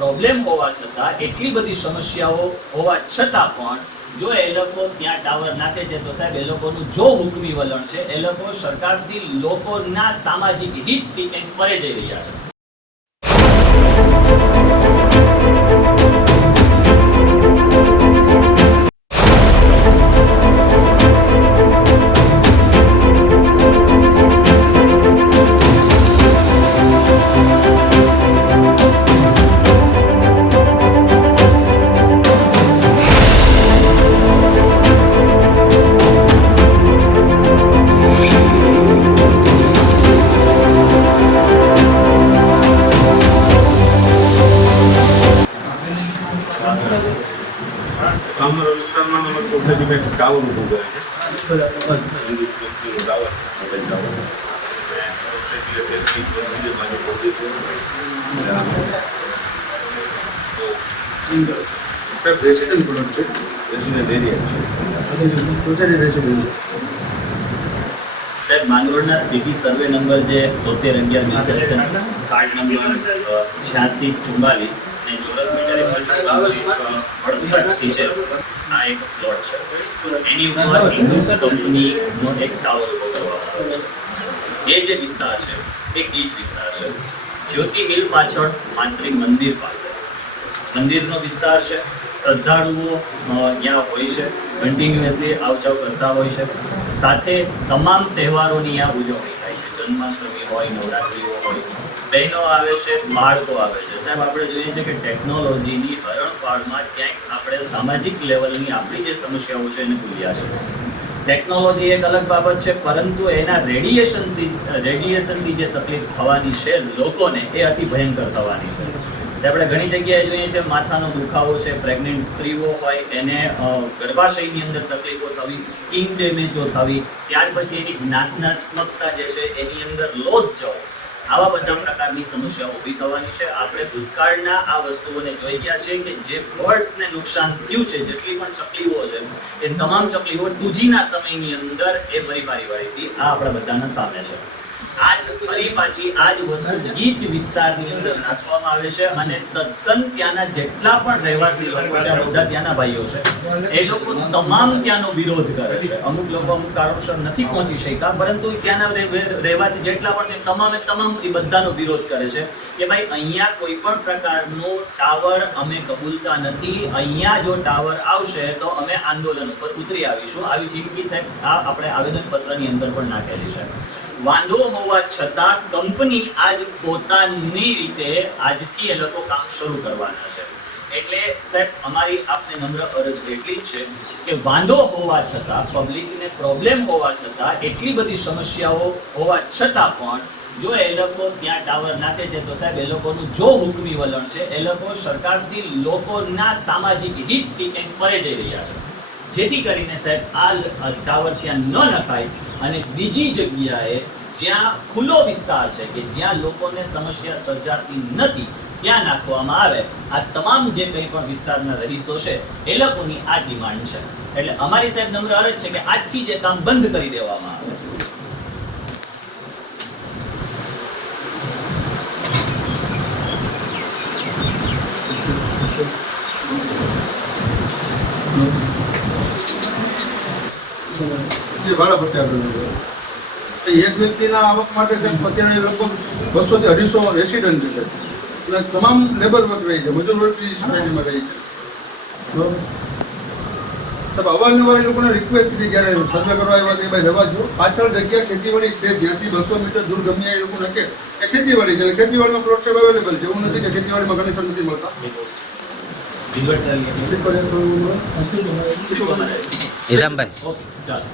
Problem હોવા છતાં, એટલી બધી સમસ્યાઓ હોવા છતાં પણ જો એ લોકો ત્યાં ટાવર નાખે છે તો સાહેબ એ લોકોનું જો હુકમી વલણ છે, એ લોકો સરકારથી લોકોના સામાજિક હિતથી કંઈક પરે જઈ રહ્યા છે. અમારા વિસ્તારમાં સોસાયટીમાં એક ટાવર ઊભું કરે છે. ઇંગ્લિશ કંપનીનું ટાવર મોબાઈલ ટાવર. અને સોસાયટી 30 બાજુ પહોંચી છે. તો સિંગલ સાહેબ રેસિડેન્ટ પ્લોટ છે, રેસિડેન્ટ એરિયા છે. સોસાયટી રેસિડેન્ટ સાહેબ માંગરોળના સિટી સર્વે નંબર જે 7311 છે, કાર્ડ નંબર 8644 અને ચોરસ મીટર 168 છે. આ એક પ્લોટ છે. એની ઉપર ઇન્ડસ કંપનીનો એક ટાવર ઉભો કરવામાં આવ્યો છે. એ જે વિસ્તાર છે એ ગીચ વિસ્તાર છે. જ્યોતિ મિલ પાછળ માતૃ મંદિર પાસે મંદિરનો વિસ્તાર છે. શ્રદ્ધાળુઓ ત્યાં હોય છે, કન્ટિન્યુઅસલી આવજાવ કરતા હોય છે. સાથે તમામ તહેવારોની ત્યાં ઉજવણી થાય છે. જન્માષ્ટમી હોય, નવરાત્રિઓ હોય, બહેનો આવે છે, બાળકો આવે છે. સાહેબ આપણે જોઈએ છે કે ટેકનોલોજીની હરણફાળમાં ક્યાંક આપણે સામાજિક લેવલની આપણી જે સમસ્યાઓ છે એને ભૂલ્યા છે. ટેકનોલોજી એક અલગ બાબત છે, પરંતુ એના રેડિયેશનથી જે તકલીફ થવાની છે લોકોને, એ અતિ ભયંકર થવાની છે. આપણે ઘણી જગ્યાએ જોઈએ છે માથાનો દુખાવો છે, પ્રેગ્નન્ટ સ્ત્રીઓ હોય એને ગર્ભાશયની અંદર તકલીફો થવી, સ્કિન ડેમેજો થવી, ત્યાર પછી એની જ્ઞાનાત્મકતા જે છે એની અંદર લોસ જવો, આવા બધા પ્રકારની સમસ્યાઓ ઊભી થવાની છે. આપણે ભૂતકાળના આ વસ્તુઓને જોઈ ગયા છે કે જે બર્ડ્સને નુકસાન થયું છે, જેટલી પણ ચકલીઓ છે એ તમામ ચકલીઓ 2G ના સમયની અંદર એ ભરીપારી વાળી હતી. આ આપણા બધાના સામે છે. આજ ફરી પાછી આજ વસ્તુ ગીચ વિસ્તારની અંદર નાખવામાં આવે છે અને તદ્દન ત્યાંના જેટલા પણ રહેવાસી લોકો છે, બધા ત્યાંના ભાઈઓ છે, એ લોકો તમામ ત્યાંનો વિરોધ કરે છે. અમુક લોકો અમુક કારણોસર નથી પહોંચી શક્યા, પરંતુ ત્યાંના રહેવાસી જેટલા પણ છે તમામ એ બધાનો વિરોધ કરે છે કે ભાઈ અહીંયા કોઈ પણ પ્રકારનો ટાવર અમે કબૂલતા નથી. અહીંયા જો ટાવર આવશે તો અમે આંદોલન ઉપર ઉતરી આવીશું. આવી ચીમકી સાહેબ આ આપણે આવેદનપત્રની અંદર પણ નાખેલી છે. વાંધો હોવા છતાં કંપની આજ પોતાની રીતે આજથી એ લોકો કામ શરૂ કરવાના છે. એટલે સાહેબ અમારી આપને નમ્ર અરજ એટલી જ છે કે વાંધો હોવા છતાં, પબ્લિકને પ્રોબ્લેમ હોવા છતાં, એટલી બધી સમસ્યાઓ હોવા છતાં પણ જો એ લોકો ત્યાં ટાવર નાખે છે તો સાહેબ એ લોકોનું જો હુકમી વલણ છે, એ લોકો સરકારથી લોકોના સામાજિક હિતથી કંઈક પરે જઈ રહ્યા છે. જેથી કરીને સાહેબ આ ટાવર ત્યાં ન નખાય અને બીજી જગ્યાએ જ્યાં ખુલ્લો વિસ્તાર છે કે જ્યાં લોકોને સમસ્યા સર્જાતી નથી ત્યાં નાખવામાં આવે. આ તમામ જે કંઈ પણ વિસ્તારના રહીશો છે એ લોકોની આ ડિમાન્ડ છે. એટલે અમારી સાહેબ નમ્ર અરજ છે કે આજથી જે કામ બંધ કરી દેવામાં આવે. એક વ્યક્તિના આવક માટે અત્યારે લગભગ 200 થી 250 રેસિડન્ટ છે અને તમામ લેબર વર્ક રહી છે, મજૂર વર્ગ સોસાયટીમાં રહી છે. અવારનવાર એ લોકોને રિક્વેસ્ટ કરી જ્યારે સર્વે કરવા આવ્યા કે ભાઈ રહેવા જો, પાછળ જગ્યા ખેતીવાડી છે, જ્યાંથી 200 મીટર દૂર ગમે એ લોકો નકે એ ખેતીવાડી છે. ખેતીવાડીમાં પ્લોટ છે અવેલેબલ છે, એવું નથી કે ખેતીવાડીમાં કનેક્શન નથી મળતા. હિસામભાઈ, ચાલો.